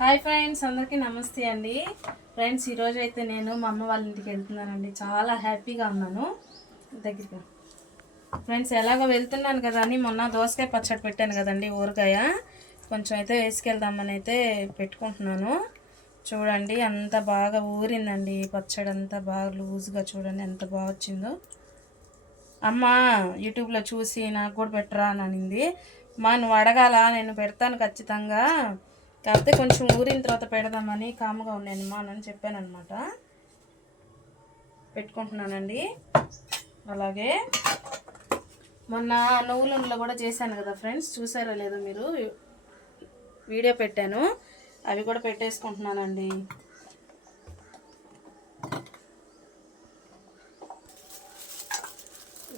Hi friends, అందరికీ నమస్తే అండి. ఫ్రెండ్స్, ఈరోజు అయితే నేను మా అమ్మ వాళ్ళ ఇంటికి వెళ్తున్నానండి. చాలా హ్యాపీగా ఉన్నాను. దగ్గరగా ఫ్రెండ్స్, ఎలాగో వెళ్తున్నాను కదా అని మొన్న దోసకాయ పచ్చడి పెట్టాను కదండి, ఊరగాయ కొంచెం అయితే వేసుకెళ్దామని అయితే పెట్టుకుంటున్నాను. చూడండి, అంత బాగా ఊరిందండి పచ్చడి, అంతా బాగా లూజ్గా. చూడండి ఎంత బాగా వచ్చిందో. అమ్మ యూట్యూబ్లో చూసి నాకు కూడా పెట్టరా అని అనింది. మా నువ్వు అడగాల, నేను పెడతాను ఖచ్చితంగా, కాకపోతే కొంచెం ఊరిన తర్వాత పెడదామని కామ్గా ఉన్నాను మా అని చెప్పాను అనమాట. పెట్టుకుంటున్నానండి. అలాగే మొన్న నువ్వులుండలో కూడా చేశాను కదా ఫ్రెండ్స్, చూసారో లేదో మీరు, వీడియో పెట్టాను, అవి కూడా పెట్టేసుకుంటున్నానండి.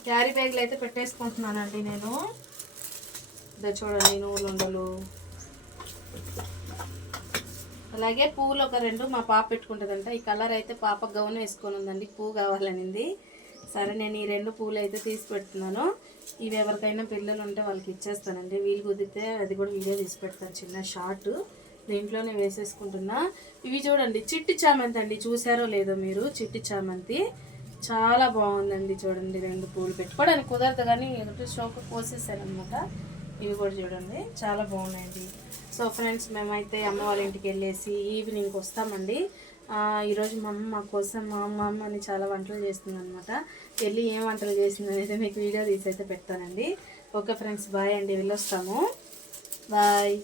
క్యారీ బ్యాగ్లు అయితే పెట్టేసుకుంటున్నానండి నేను. ఇదే చూడండి నువ్వులుండలు. అలాగే పువ్వులు ఒక 2 మా పాప పెట్టుకుంటుందంట. ఈ కలర్ అయితే పాప గౌన్ వేసుకొని ఉందండి, పువ్వు కావాలనింది. సరే, నేను ఈ 2 పువ్వులు అయితే తీసి పెడుతున్నాను. ఇవి ఎవరికైనా పిల్లలు ఉంటే వాళ్ళకి ఇచ్చేస్తానండి. వీలు కుదిరితే అది కూడా వీడియో తీసి పెడతాను, చిన్న షార్ట్. దీంట్లోనే వేసేసుకుంటున్నా. ఇవి చూడండి, చిట్టి చామంతి అండి. చూసారో లేదో మీరు, చిట్టి చామంతి చాలా బాగుందండి. చూడండి, 2 పువ్వులు పెట్టుకోవడానికి కుదరదు కానీ ఒకటి షోకు కోసేసాను అనమాట. ఇవి కూడా చూడండి చాలా బాగున్నాయండి. సో ఫ్రెండ్స్, మేమైతే అమ్మ వాళ్ళ ఇంటికి వెళ్ళేసి ఈవినింగ్ వస్తామండి. ఈరోజు మా అమ్మ మా కోసం, మా అమ్మని చాలా వంటలు చేస్తుంది అనమాట. వెళ్ళి ఏం వంటలు చేసింది అనేది మీకు వీడియో తీసి అయితే పెడతానండి. ఓకే ఫ్రెండ్స్, బాయ్ అండి, వెళ్ళొస్తాము. బాయ్.